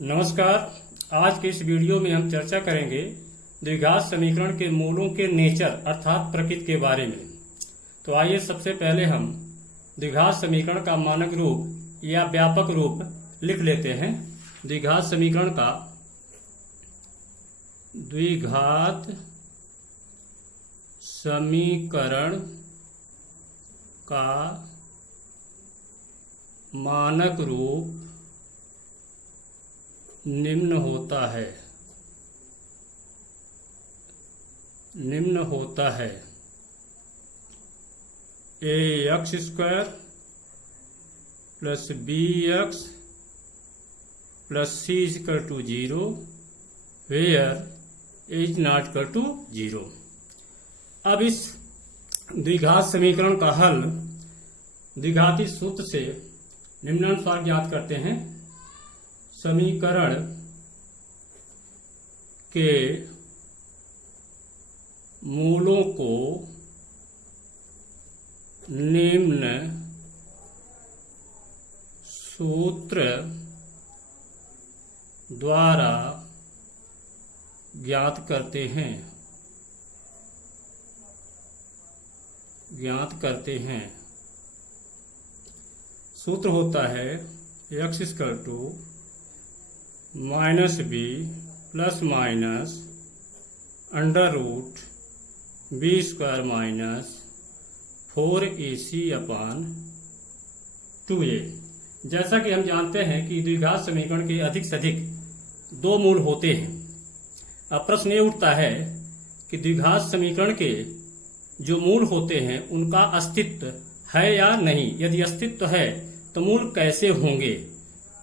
नमस्कार। आज के इस वीडियो में हम चर्चा करेंगे द्विघात समीकरण के मूलों के नेचर अर्थात प्रकृति के बारे में। तो आइए सबसे पहले हम द्विघात समीकरण का मानक रूप या व्यापक रूप लिख लेते हैं। द्विघात समीकरण का मानक रूप निम्न होता है ax square plus bx plus c equal to 0 where a is not equal to 0। अब इस द्विघात समीकरण का हल द्विघाती सूत्र से निम्नानुसार ज्ञात करते हैं। समीकरण के मूलों को निम्न सूत्र द्वारा ज्ञात करते हैं। सूत्र होता है x equal to minus B plus minus under root B square minus 4ac upon 2a। जैसा कि हम जानते हैं कि द्विघात समीकरण के अधिक से अधिक दो मूल होते हैं। अब प्रश्न ये उठता है कि द्विघात समीकरण के जो मूल होते हैं उनका अस्तित्व है या नहीं। यदि अस्तित्व है तो मूल कैसे होंगे,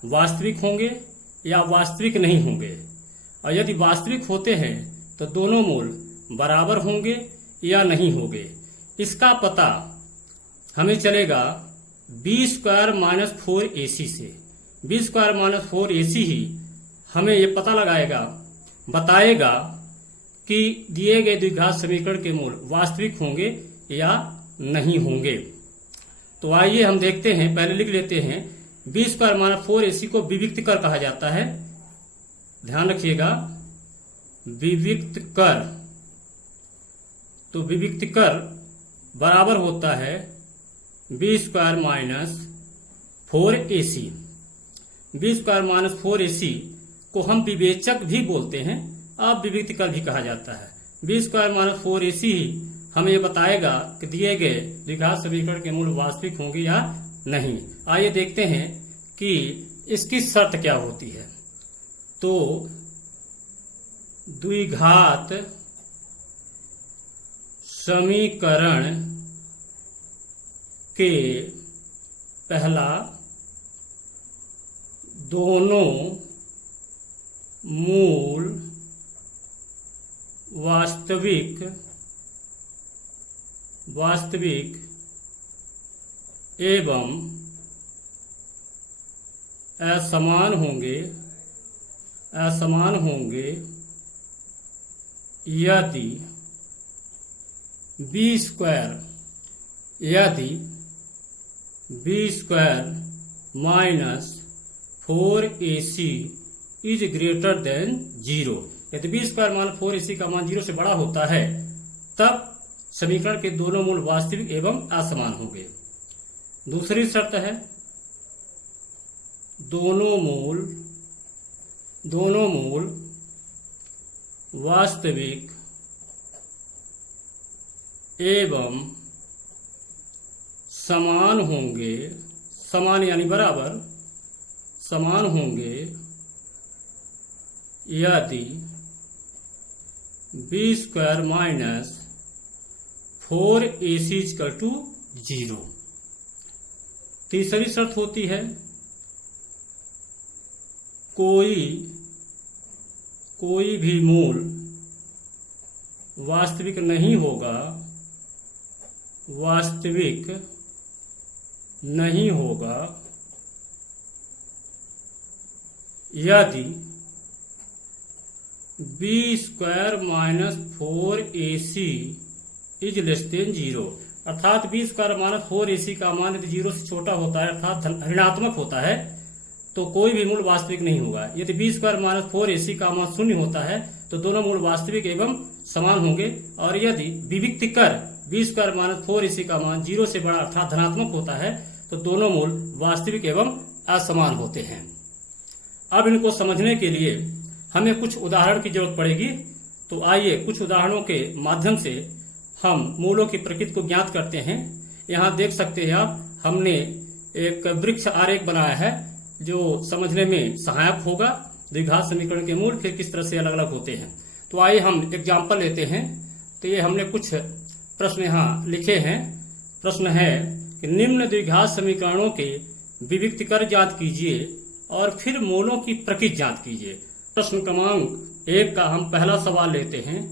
वास्तविक होंगे या वास्तविक नहीं होंगे। और यदि वास्तविक होते हैं तो दोनों मूल बराबर होंगे या नहीं होंगे। इसका पता हमें चलेगा बी स्क्वायर माइनस 4ac से। बी स्क्वायर माइनस 4ac ही हमें ये पता बताएगा कि दिए गए द्विघात समीकरण के मूल वास्तविक होंगे या नहीं होंगे। तो आइए हम देखते हैं, पहले लिख लेते हैं। बी स्क्वायर माइनस 4ac को विविक्त कर कहा जाता है। ध्यान रखिएगा, विविक्त कर। तो विविक्त कर बराबर होता है B square minus 4ac। B square minus 4ac को हम विवेचक भी बोलते हैं, अब विविक्त कर भी कहा जाता है। बी स्क्वायर माइनस 4ac ही हमें ये बताएगा कि दिए गए द्विघात समीकरण के मूल वास्तविक होंगे या नहीं। आइए देखते हैं कि इसकी शर्त क्या होती है। तो द्विघात समीकरण के पहला दोनों मूल वास्तविक एवं असमान होंगे यदि B square minus 4ac is greater than 0। यदि बी स्क्वायर माइनस 4ac का मान 0 से बड़ा होता है तब समीकरण के दोनों मूल वास्तविक एवं असमान होंगे। दूसरी शर्त है दोनों मूल वास्तविक एवं समान होंगे, समान यानी बराबर, समान होंगे यदि B square minus 4ac equal to 0। तीसरी शर्त होती है कोई भी मूल वास्तविक नहीं होगा यदि B square minus 4ac is less than 0। अर्थात बी स्क्वायर माइनस 4ac का मान यदि 0 से छोटा होता है अर्थात ऋणात्मक होता है तो कोई भी मूल वास्तविक नहीं होगा। यदि बी स्क्वायर माइनस 4ac का मान शून्य होता है तो दोनों मूल वास्तविक एवं समान होंगे, और यदि विविक्त कर बी स्क्वायर माइनस 4ac का मान 0 से बड़ा अर्थात धनात्मक होता है तो दोनों मूल वास्तविक एवं असमान होते हैं। अब इनको समझने के लिए हमें कुछ उदाहरण की जरूरत पड़ेगी, तो आइए कुछ उदाहरणों के माध्यम से हम मूलों की प्रकृति को ज्ञात करते हैं। यहाँ देख सकते हैं आप, हमने एक वृक्ष आरेख बनाया है जो समझने में सहायक होगा। द्विघात समीकरण के मूल फिर किस तरह से अलग अलग होते हैं। तो आइए हम एग्जाम्पल लेते हैं। तो ये हमने कुछ प्रश्न यहाँ लिखे हैं। प्रश्न है कि निम्न द्विघात समीकरणों के विविक्त कर ज्ञात कीजिए और फिर मूलों की प्रकृति ज्ञात कीजिए। प्रश्न क्रमांक 1 का हम पहला सवाल लेते हैं।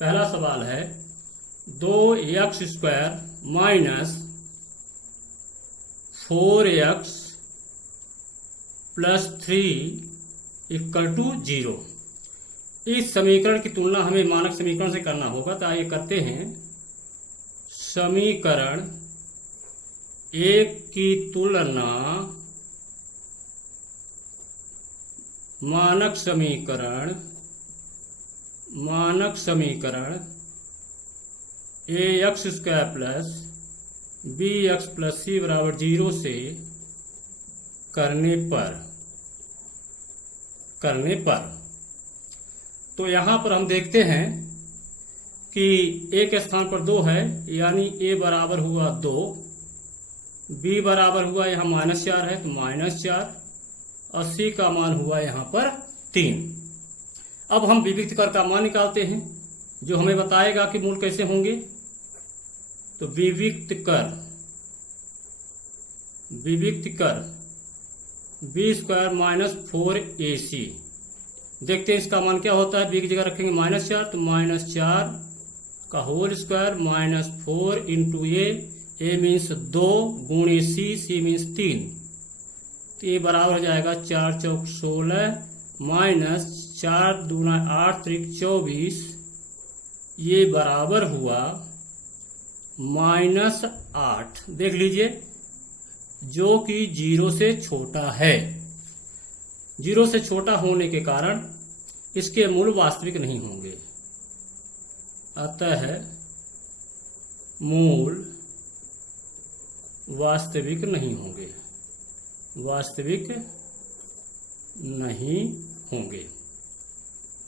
पहला सवाल है 2x² minus 4x plus 3 equal to 0। इस समीकरण की तुलना हमें मानक समीकरण से करना होगा। तो आइए करते हैं। समीकरण 1 की तुलना मानक समीकरण ax² plus bx plus c बराबर 0 से करने पर तो यहां पर हम देखते हैं कि a के स्थान पर 2 है, यानी a बराबर हुआ 2, b बराबर हुआ यहां -4 है तो -4, और c का मान हुआ यहां पर 3। अब हम विविक्त कर का मान निकालते हैं जो हमें बताएगा कि मूल कैसे होंगे। तो विविक्त कर b² माइनस 4ac, देखते हैं इसका मान क्या होता है। b की जगह रखेंगे -4 तो -4 का whole square minus 4 into a means 2 गुणे c मीन्स 3, तो ये बराबर हो जाएगा 4 चौक 16 माइनस 4 दूना 8 त्रिक 24, ये बराबर हुआ -8। देख लीजिए, जो कि 0 से छोटा है। 0 से छोटा होने के कारण इसके मूल वास्तविक नहीं होंगे, अतः मूल वास्तविक नहीं होंगे,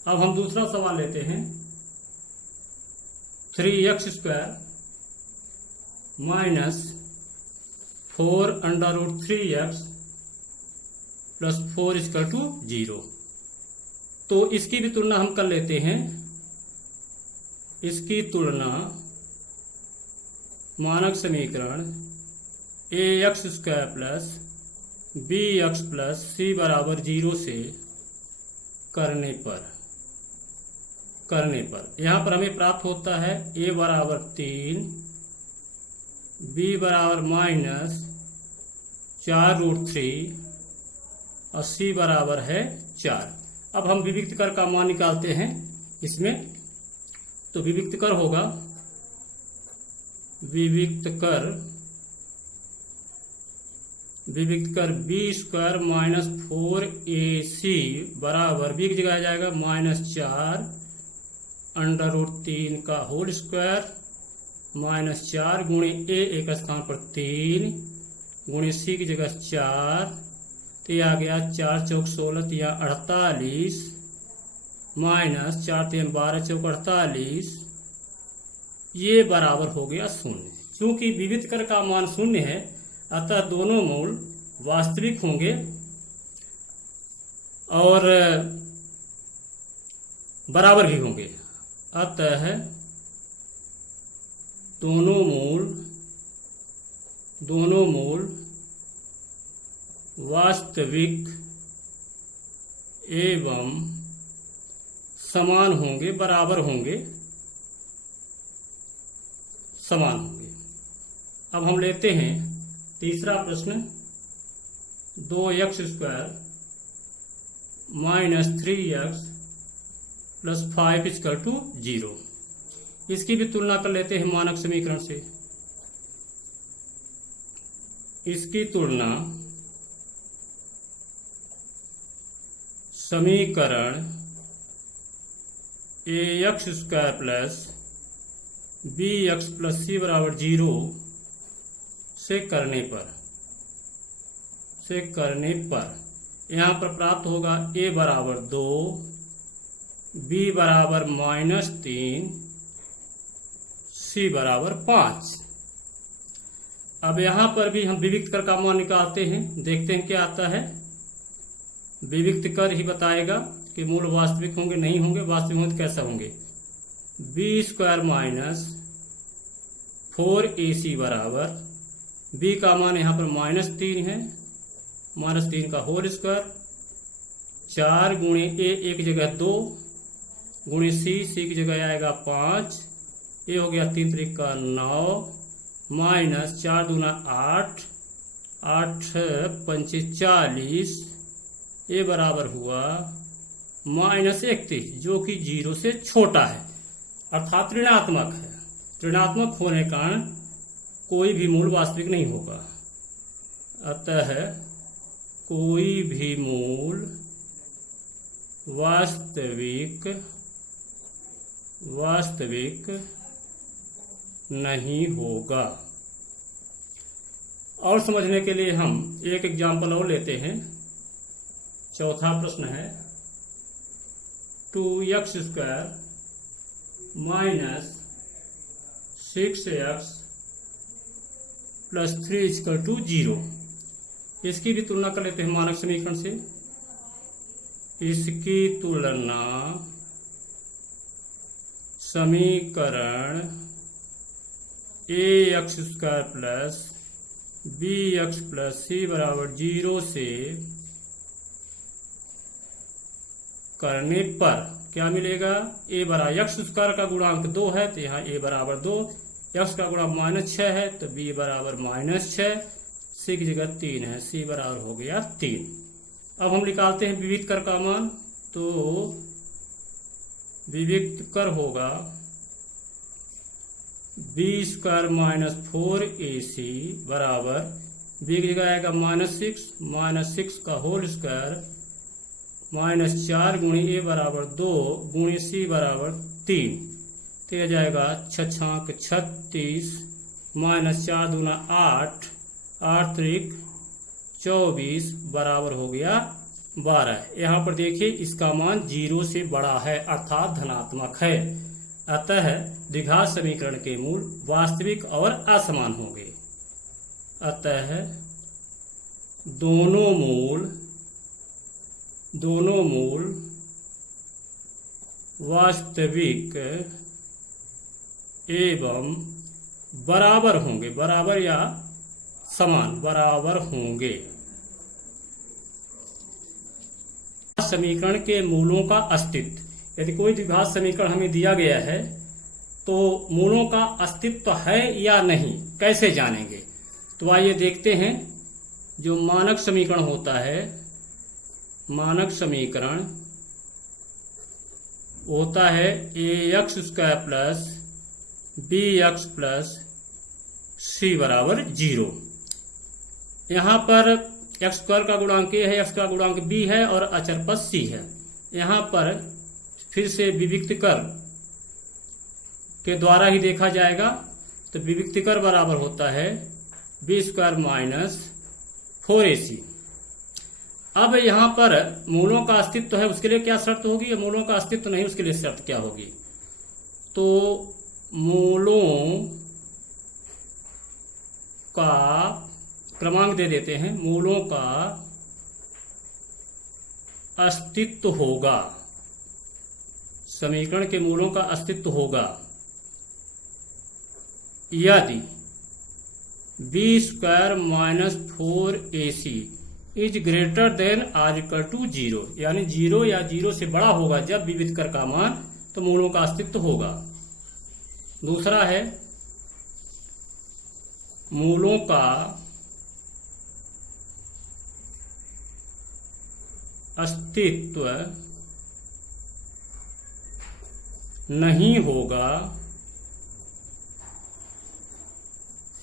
अब हम दूसरा सवाल लेते हैं। 3x² minus 4√3x plus 4 equal to 0। तो इसकी भी तुलना हम कर लेते हैं। इसकी तुलना मानक समीकरण ax² plus bx plus c बराबर 0 से करने पर यहां पर हमें प्राप्त होता है a बराबर 3, b बराबर -4√3 और c बराबर है 4। अब हम विविक्त कर का मान निकालते हैं इसमें। तो विविक्त कर होगा विविक्त कर b² माइनस 4ac बराबर b की जगह आ जाएगा -4√3 का होल स्क्वायर -4 गुणे a एक स्थान पर 3 गुणे c की जगह 4, तो ये आ गया 4 चौक 16 या 48 माइनस 4 3 12 चौक 48, ये बराबर हो गया 0। क्योंकि विविक्त कर का मान 0 है अतः दोनों मूल वास्तविक होंगे और बराबर भी होंगे, अतः दोनों मूल वास्तविक एवं समान होंगे, बराबर होंगे, समान होंगे। अब हम लेते हैं तीसरा प्रश्न। 2x² minus 3x plus 5 equal to 0। इसकी भी तुलना कर लेते हैं मानक समीकरण से। इसकी तुलना समीकरण ax square plus bx plus c बराबर 0 से करने पर यहाँ पर प्राप्त होगा a बराबर 2, b बराबर -3, c बराबर 5। अब यहाँ पर भी हम विविक्त कर का मान निकालते हैं, देखते हैं क्या आता है। विविक्त कर ही बताएगा कि मूल वास्तविक होंगे नहीं होंगे, वास्तविक होंगे तो कैसा होंगे। बी स्क्वायर माइनस 4ac बराबर b का मान यहाँ पर -3 है, -3 का होल स्क्वायर, 4 गुणे a एक जगह 2 गुणे c की जगह आएगा 5, ये हो गया 3 त्रिक का 9 माइनस 4 दूना 8, 8 पंचे 40, ये बराबर हुआ -31 जो कि 0 से छोटा है अर्थात ऋणात्मक है। ऋणात्मक होने के कारण कोई भी मूल वास्तविक नहीं होगा, अतः कोई भी मूल वास्तविक नहीं होगा। और समझने के लिए हम एक एग्जाम्पल और लेते हैं। चौथा प्रश्न है 2x square minus 6x plus 3 equal to 0। इसकी भी तुलना कर लेते हैं मानक समीकरण से। इसकी तुलना समीकरण ax square plus bx plus c बराबर 0 से करने पर क्या मिलेगा। a बराबर x स्क्वायर का गुणांक 2 है तो यहाँ a बराबर 2, x का गुणांक -6 है तो b बराबर -6, c की जगह 3 है, c बराबर हो गया 3। अब हम निकालते हैं विविक्त कर का मान। तो विविक्त कर होगा b स्क्वायर माइनस 4ac बराबर b की जगह आएगा -6 का होल स्क्वायर -4 गुणे a बराबर 2 गुणे c बराबर 3, तो यह जाएगा 6 36 -4 दूना 8, 8 त्रिक 24 बराबर हो गया 12। यहाँ पर देखिए इसका मान 0 से बड़ा है अर्थात धनात्मक है, अतः द्विघात समीकरण के मूल वास्तविक और असमान होंगे। अतः दोनों मूल वास्तविक एवं बराबर होंगे, बराबर या समान बराबर होंगे। समीकरण के मूलों का अस्तित्व। यदि कोई द्विघात समीकरण हमें दिया गया है तो मूलों का अस्तित्व है या नहीं कैसे जानेंगे। तो आइए देखते हैं। जो मानक समीकरण होता है, मानक समीकरण होता है ax square plus bx plus c बराबर 0। यहाँ पर x स्क्वायर का गुणांक a है, x का गुणांक b है और अचर पद c है। यहाँ पर फिर से विविक्त कर के द्वारा ही देखा जाएगा। तो विविक्त कर बराबर होता है b स्क्वायर माइनस 4ac। अब यहाँ पर मूलों का अस्तित्व है, उसके लिए क्या शर्त होगी। या मूलों का अस्तित्व नहीं, उसके लिए शर्त क्या होगी। तो मूलों का क्रमांक दे देते हैं। मूलों का अस्तित्व होगा, समीकरण के मूलों का अस्तित्व होगा यदि b square minus 4ac is greater than or equal to 0, यानी 0 या 0 से बड़ा होगा जब विविध कर का मान, तो मूलों का अस्तित्व होगा। दूसरा है मूलों का अस्तित्व नहीं होगा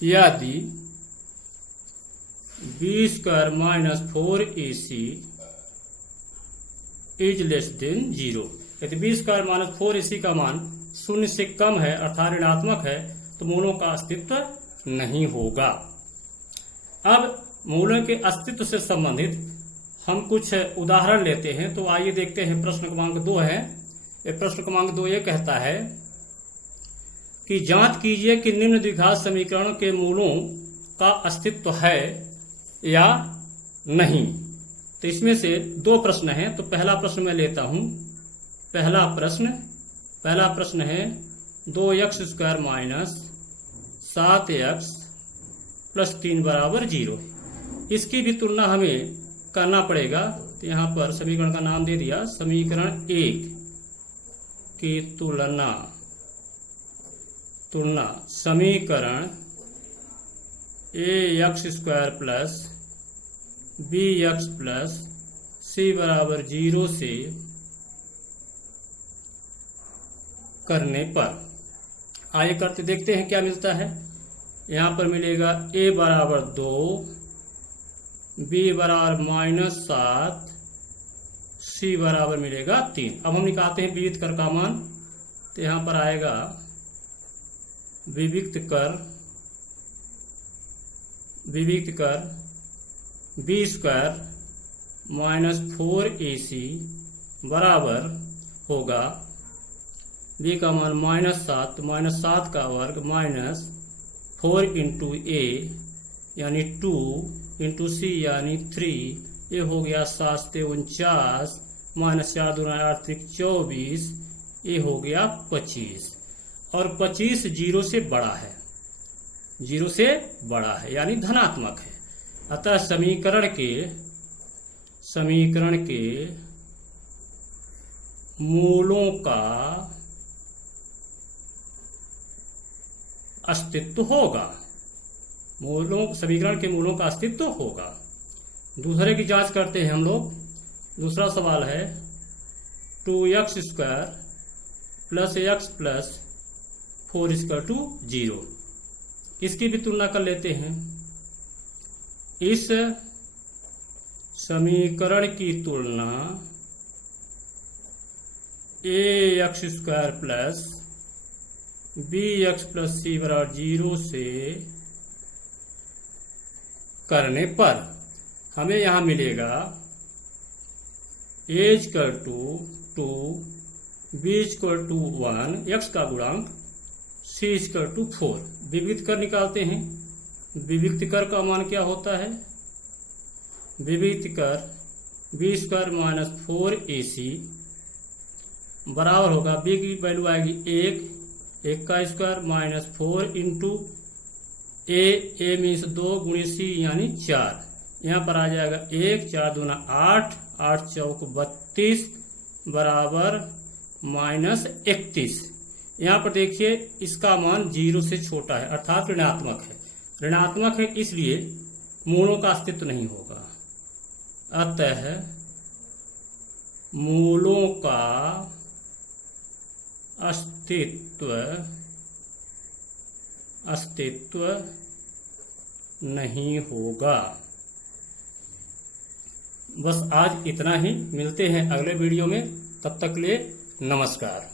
यदि b square minus 4ac is less than 0। यदि बी स्क्वायर माइनस 4ac का मान 0 से कम है अर्थात ऋणात्मक है तो मूलों का अस्तित्व नहीं होगा। अब मूलों के अस्तित्व से संबंधित हम कुछ उदाहरण लेते हैं। तो आइए देखते हैं। प्रश्न क्रमांक 2 है। प्रश्न क्रमांक 2 ये कहता है कि जांच कीजिए कि निम्न द्विघात समीकरण के मूलों का अस्तित्व है या नहीं। तो इसमें से 2 प्रश्न हैं। तो पहला प्रश्न मैं लेता हूं। पहला प्रश्न है 2x² माइनस 7x प्लस 3 बराबर 0। इसकी भी तुलना हमें करना पड़ेगा। तो यहां पर समीकरण का नाम दे दिया समीकरण 1 की तुलना। समीकरण ax² plus bx plus c बराबर 0 से करने पर आइए करते देखते हैं क्या मिलता है। यहां पर मिलेगा a बराबर 2, b बराबर -7, c बराबर मिलेगा 3। अब हम निकालते हैं विविक्त कर का मान। तो यहां पर आएगा विविक्त कर b² माइनस 4ac बराबर होगा b का मान -7, तो -7 का वर्ग माइनस 4 इंटू a यानी 2 इंटू c यानी 3। ये हो गया 7 से 49 माइनस 4 दूना 8 3 24। ये हो गया 25 और 25 0 से बड़ा है। 0 से बड़ा है यानी धनात्मक है। अतः समीकरण के मूलों का अस्तित्व होगा। समीकरण के मूलों का अस्तित्व होगा। दूसरे की जांच करते हैं हम लोग। दूसरा सवाल है 2x² प्लस x प्लस 4 = 0। इसकी भी तुलना कर लेते हैं। इस समीकरण की तुलना ax² plus bx plus c बराबर 0 से करने पर हमें यहां मिलेगा a = 2, b = 1, x का गुणांक c = 4। विविक्त कर निकालते हैं। विविक्त कर का मान क्या होता है? विविक्त कर b² माइनस 4ac बराबर होगा b की वैल्यू आएगी 1 का square minus 4 into a means 2 गुणी c यानी 4। यहाँ पर आ जाएगा 1 4 दूना 8 8 चौक 32 बराबर -31। यहाँ पर देखिए इसका मान 0 से छोटा है अर्थात ऋणात्मक है। ऋणात्मक है इसलिए मूलों का अस्तित्व नहीं होगा। अतः मूलों का अस्तित्व नहीं होगा। बस आज इतना ही। मिलते हैं अगले वीडियो में। तब तक के लिए नमस्कार।